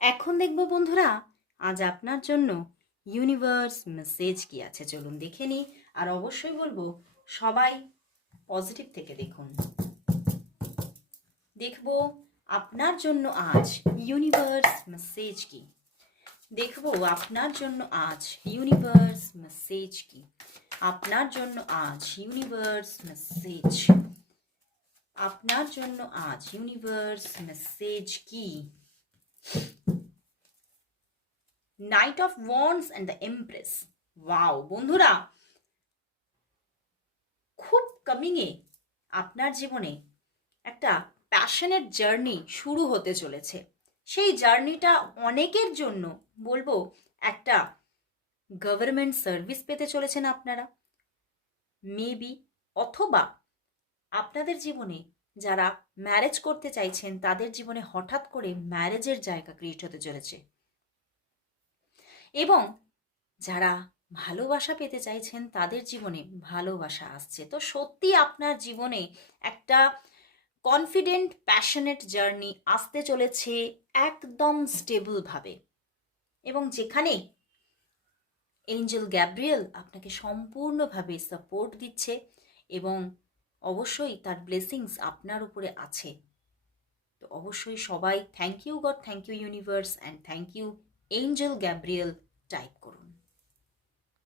এখন দেখব বন্ধুরা, আজ আপনার জন্য ইউনিভার্স মেসেজ কি আছে চলুন দেখে নিই। আর অবশ্যই বলবো সবাই পজিটিভ থেকে দেখুন। দেখব আপনার জন্য আজ ইউনিভার্স মেসেজ কি। দেখব আপনার জন্য আজ ইউনিভার্স মেসেজ কি। আপনার জন্য আজ ইউনিভার্স মেসেজ। আপনার জন্য আজ ইউনিভার্স মেসেজ কি। Night of wands and the empress. Wow বন্ধুরা, খুব কামিংয়ে আপনার জীবনে একটা প্যাশনেট জার্নি শুরু হতে চলেছে। সেই জার্নিটা অনেকের জন্য বলবো একটা গভর্নমেন্ট সার্ভিস পেতে চলেছেন আপনারা, মেবি, অথবা আপনাদের জীবনে যারা ম্যারেজ করতে চাইছেন তাদের জীবনে হঠাৎ করে ম্যারেজের জায়গা ক্রিয়েট হতে চলেছে, এবং যারা ভালোবাসা পেতে চাইছেন তাদের জীবনে ভালোবাসা আসছে। তো সত্যি আপনার জীবনে একটা কনফিডেন্ট প্যাশনেট জার্নি আসতে চলেছে একদম স্টেবলভাবে, এবং যেখানে এঞ্জেল গ্যাব্রিয়েল আপনাকে সম্পূর্ণভাবে সাপোর্ট দিচ্ছে, এবং অবশ্যই তার ব্লেসিংস আপনার উপরে আছে। তো অবশ্যই সবাই thank you God, thank you universe and thank you angel Gabriel type করুন।